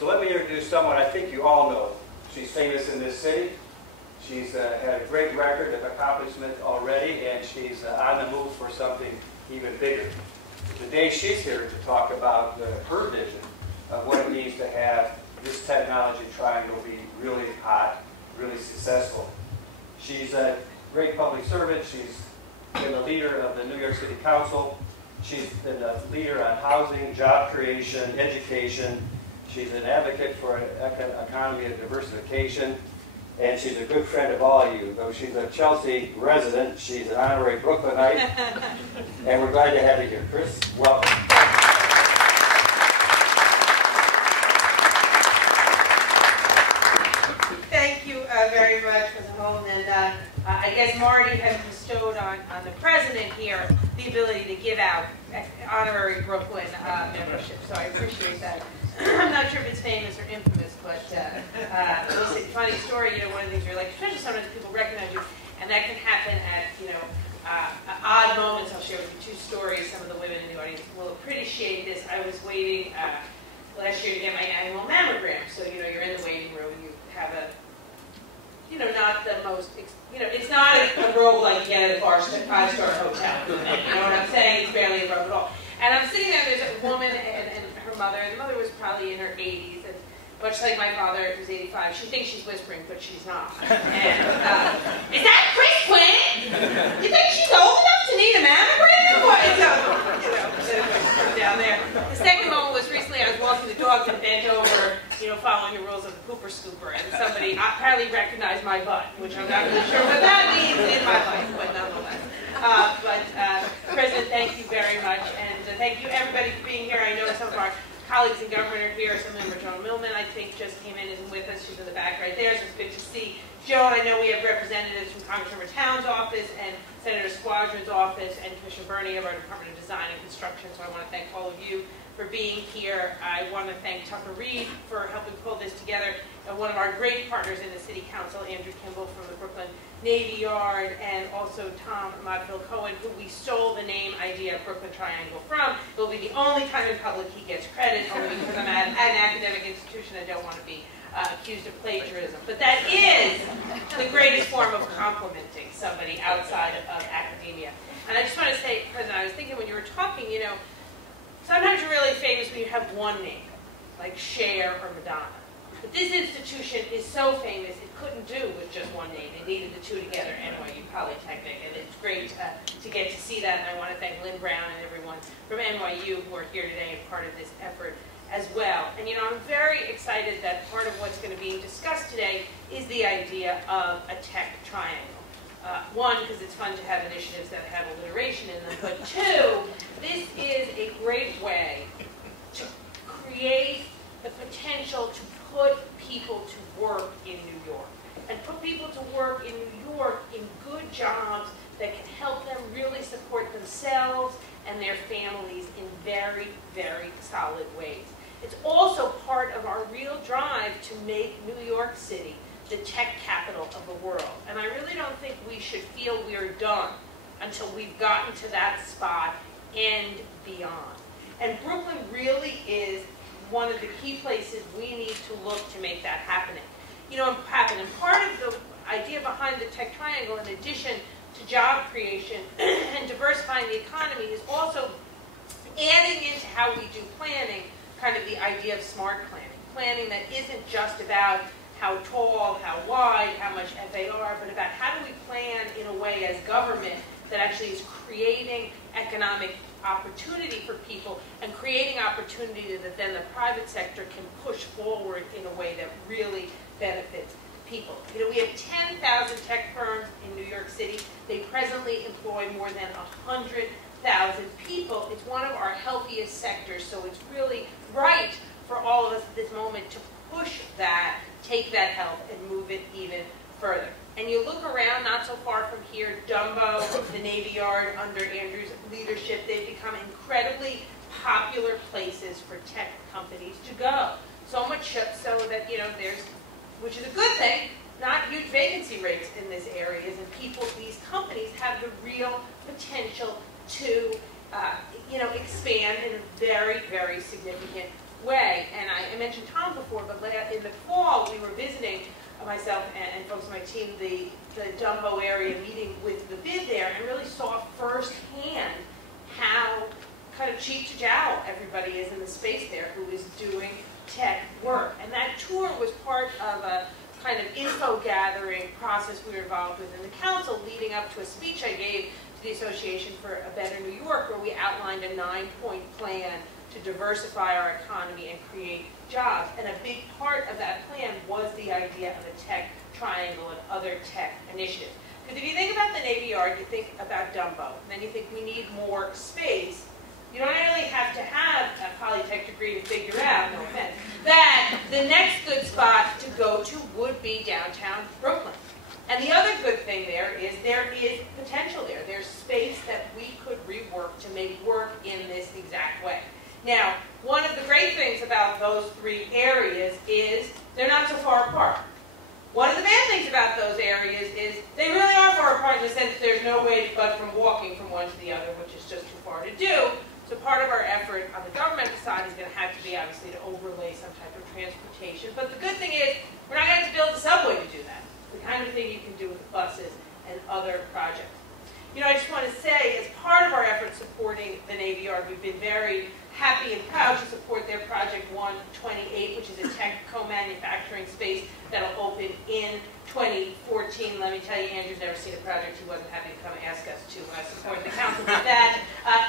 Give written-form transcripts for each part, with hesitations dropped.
So let me introduce someone I think you all know. She's famous in this city. She's had a great record of accomplishment already, and she's on the move for something even bigger. Today she's here to talk about her vision of what it means to have this technology triangle be really hot, really successful. She's a great public servant. She's been the leader of the New York City Council. She's been a leader on housing, job creation, education. She's an advocate for an economy of diversification. And she's a good friend of all of you. Though she's a Chelsea resident, she's an honorary Brooklynite. And we're glad to have you here. Chris, welcome. Thank you very much, President Holden. And I guess Marty has bestowed on the president here the ability to give out honorary Brooklyn membership, so I appreciate that. I'm not sure if it's famous or infamous, but listen, funny story, one of the things you're like, especially sometimes people recognize you, and that can happen at, odd moments. I'll share with you two stories. Some of the women in the audience will appreciate this. I was waiting last year to get my annual mammogram, so, you're in the waiting room, and you have a, not the most, it's not a robe like you get at a five-star hotel. You know what I'm saying? It's barely a robe at all. And I'm sitting there, there's a woman and her mother. The mother was probably in her 80s, and much like my father, who's 85, she thinks she's whispering, but she's not. And, is that Chris Quinn? You think she's old enough to need a mammogram? What? Down there. The second moment was recently I was walking the dogs and bent over, following the rules of the pooper scooper, and somebody apparently recognized my butt, which I'm not really sure what that means in my life, but nonetheless. President, thank you very much, and thank you everybody for being here. I know some of our colleagues in government are here. Some member Joan Millman, I think, just came in and is with us. She's in the back right there, so it's good to see Joan. I know we have representatives from Congressmember Towns' office and Senator Squadron's office and Commissioner Burney of our Department of Design and Construction, so I want to thank all of you for being here. I want to thank Tucker Reed for helping pull this together, and one of our great partners in the City Council, Andrew Kimball from the Brooklyn Navy Yard, and also Tom Modville-Cohen, who we stole the name idea of Brooklyn Triangle from. It will be the only time in public he gets credit, only because I'm at an academic institution and don't want to be accused of plagiarism. But that is the greatest form of complimenting somebody outside of academia. And I just want to say, President, I was thinking when you were talking, sometimes you're really famous when you have one name, like Cher or Madonna. But this institution is so famous, it couldn't do with just one name. It needed the two together, NYU-Poly, and it's great to get to see that. And I want to thank Lynn Brown and everyone from NYU who are here today and part of this effort as well. And I'm very excited that part of what's going to be discussed today is the idea of a tech triangle. One, because it's fun to have initiatives that have alliteration in them, but two, this is a great way to create the potential to put people to work in New York, and put people to work in New York in good jobs that can help them really support themselves and their families in very, very solid ways. It's also part of our real drive to make New York City the tech capital of the world. And I really don't think we should feel we're done until we've gotten to that spot and beyond. And Brooklyn really is one of the key places we need to look to make that happen. And part of the idea behind the tech triangle, in addition to job creation and diversifying the economy, is also adding into how we do planning, kind of the idea of smart planning. Planning that isn't just about how tall, how wide, how much FAR, but about how do we plan in a way as government that actually is creating economic opportunity for people and creating opportunity that then the private sector can push forward in a way that really benefits people. We have 10,000 tech firms in New York City. They presently employ more than 100,000 people. It's one of our healthiest sectors, so it's really right for all of us at this moment to push that, take that health, and move it even further. And you look around, not so far from here, Dumbo, the Navy Yard, under Andrew's leadership, they've become incredibly popular places for tech companies to go. So much so that, there's, which is a good thing, not huge vacancy rates in this area, and these companies have the real potential to, expand in a very, very significant way. And I mentioned Tom before, but in the fall we were visiting, myself and folks on my team, the Dumbo area, meeting with the bid there, and really saw firsthand how kind of cheek to jowl everybody is in the space there who is doing tech work. And that tour was part of a kind of info gathering process we were involved with in the council, leading up to a speech I gave to the Association for a Better New York, where we outlined a 9-point plan to diversify our economy and create jobs. And a big part of that plan was the idea of a tech triangle and other tech initiatives. Because if you think about the Navy Yard, you think about Dumbo, and then you think we need more space. You don't really have to have a polytech degree to figure out, no offense, that the next good spot to go to would be downtown Brooklyn. And the other good thing there is potential there. There's space that we could rework to make work in this exact way. Now, one of the great things about those three areas is they're not so far apart. One of the bad things about those areas is they really are far apart in the sense that there's no way but from walking from one to the other, which is just too far to do. So part of our effort on the governmental side is going to have to be, obviously, to overlay some type of transportation. But the good thing is we're not going to have to build a subway to do that. The kind of thing you can do with buses and other projects. You know, I just want to say, as part of our effort supporting the Navy Yard, we've been very happy and proud to support their Project 128, which is a tech co-manufacturing space that'll open in 2014. Let me tell you, Andrew's never seen a project. He wasn't happy to come ask us to support the council, but that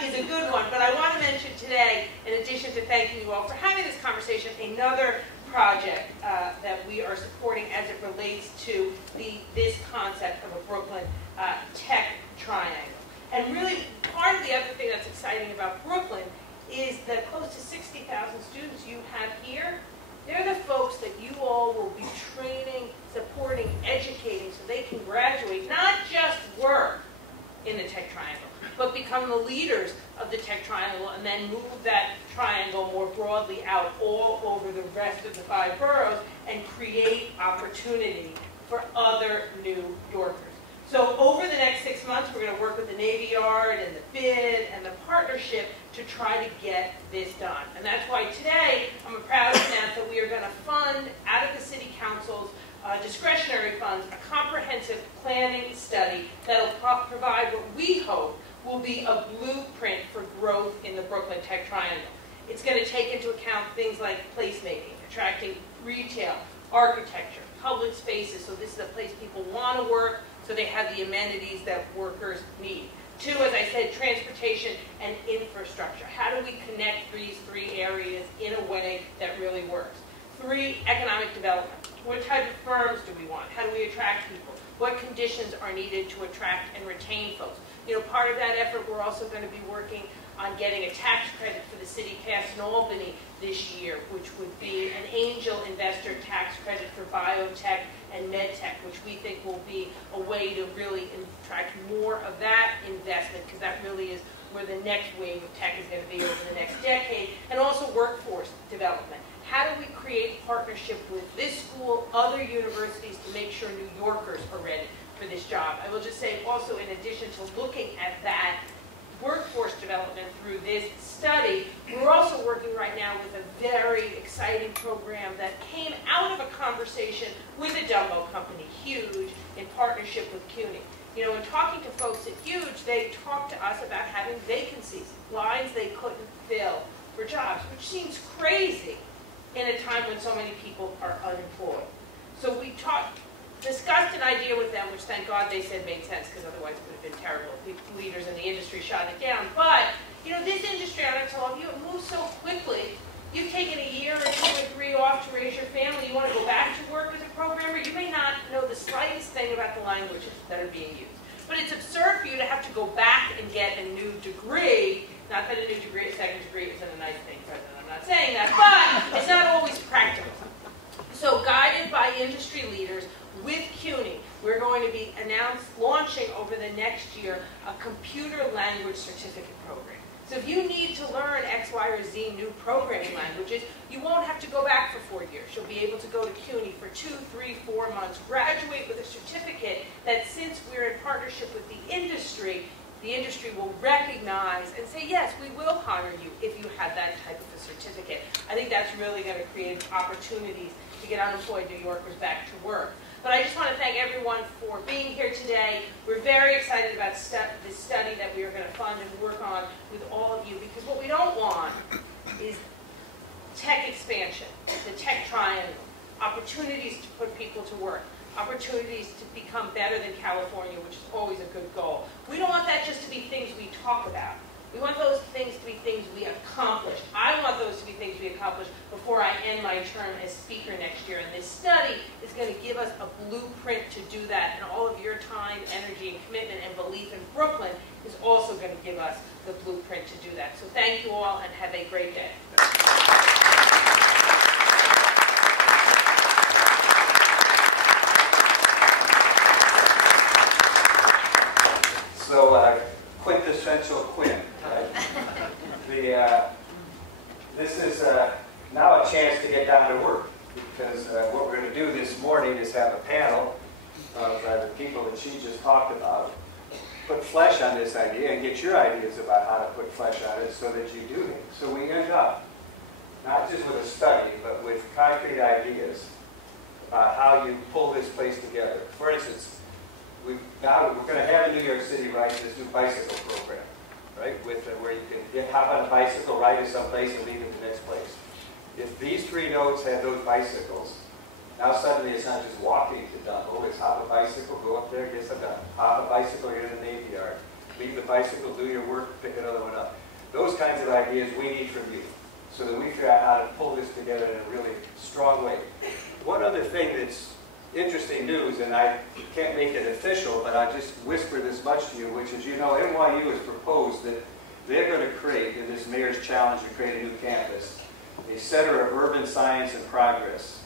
is a good one. But I want to mention today, in addition to thanking you all for having this conversation, another project that we are supporting as it relates to this concept of a Brooklyn tech triangle. And really, part of the other thing that's exciting about Brooklyn is that close to 60,000 students you have here, they're the folks that you all will be training, supporting, educating so they can graduate, not just work in the tech triangle, but become the leaders of the tech triangle and then move that triangle more broadly out all over the rest of the 5 boroughs and create opportunity for other New Yorkers. So over the next 6 months, we're going to work with the Navy Yard and the bid and the partnership to try to get this done. And that's why today, I'm proud to announce that we are going to fund, out of the City Council's discretionary funds, a comprehensive planning study that will provide what we hope will be a blueprint for growth in the Brooklyn Tech Triangle. It's going to take into account things like placemaking, attracting retail, architecture, public spaces, so this is a place people want to work, so they have the amenities that workers need. 2, as I said, transportation and infrastructure. How do we connect these 3 areas in a way that really works? 3, economic development. What type of firms do we want? How do we attract people? What conditions are needed to attract and retain folks? You know, part of that effort, we're also going to be working on getting a tax credit for the city passed in Albany this year, which would be an angel investor tax credit for biotech and medtech, which we think will be a way to really attract more of that investment, because that really is where the next wave of tech is going to be over the next decade, and also workforce development. How do we create partnership with this school, other universities, to make sure New Yorkers are ready for this job? I will just say also, in addition to looking at that workforce development through this study, we're also working right now with a very exciting program that came out of a conversation with a Dumbo company, Huge, in partnership with CUNY. You know, in talking to folks at Huge, they talked to us about having vacancies, lines they couldn't fill for jobs, which seems crazy in a time when so many people are unemployed. So we discussed an idea with them, which thank God they said made sense, because otherwise it would have been terrible if the leaders in the industry shot it down. But, you know, this industry, I don't know all of you, it moves so quickly. You've taken a year or 2 or 3 off to raise your family. You want to go back to work as a programmer. You may not know the slightest thing about the languages that are being used. But it's absurd for you to have to go back and get a new degree. Not that a new degree, a second degree isn't a nice thing, President. I'm not saying that. But it's not always practical. So guided by industry leaders, with CUNY, we're going to be launching over the next year a computer language certificate program. So if you need to learn X, Y, or Z new programming languages, you won't have to go back for 4 years. You'll be able to go to CUNY for 2, 3, 4 months, graduate with a certificate that, since we're in partnership with the industry, the industry will recognize and say, yes, we will hire you if you have that type of a certificate. I think that's really going to create opportunities to get unemployed New Yorkers back to work. But I just want to thank everyone for being here today. We're very excited about this study that we are going to fund and work on with all of you, because what we don't want is tech expansion, the tech triangle, opportunities to put people to work, opportunities to become better than California, which is always a good goal. We don't want that just to be things we talk about. We want those things to be things we accomplish. I want those to be things we accomplish before I end my term as speaker next year. And this study is going to give us a blueprint to do that. And all of your time, energy, and commitment and belief in Brooklyn is also going to give us the blueprint to do that. So thank you all, and have a great day. So, quintessential Quinn. Right? This is now a chance to get down to work, because what we're going to do this morning is have a panel of the people that she just talked about, put flesh on this idea and get your ideas about how to put flesh on it so that you do it. So we end up not just with a study, but with concrete ideas about how you pull this place together. For instance, we're going to have in New York City, right, this new bicycle program, right, with where you can hop on a bicycle, ride to someplace, and leave it the next place. If these three nodes had those bicycles, now suddenly it's not just walking to Dumbo, it's hop a bicycle, go up there, get some done. Hop a bicycle, get in the Navy Yard. Leave the bicycle, do your work, pick another one up. Those kinds of ideas we need from you, so that we figure out how to pull this together in a really strong way. One other thing that's interesting news, and I can't make it official, but I'll just whisper this much to you, which is, you know, NYU has proposed that they're going to create, in this Mayor's Challenge to create a new campus, a Center of Urban Science and Progress.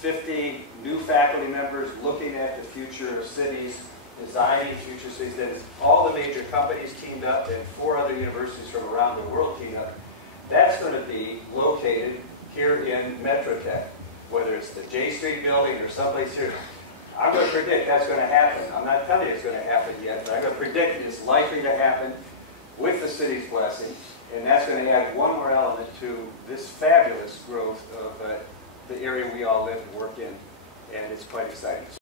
50 new faculty members looking at the future of cities, designing future cities. Then all the major companies teamed up, and 4 other universities from around the world teamed up. That's going to be located here in Metrotech. Whether it's the J Street building or someplace here, I'm going to predict that's going to happen. I'm not telling you it's going to happen yet, but I'm going to predict it's likely to happen with the city's blessing, and that's going to add one more element to this fabulous growth of the area we all live and work in, and it's quite exciting.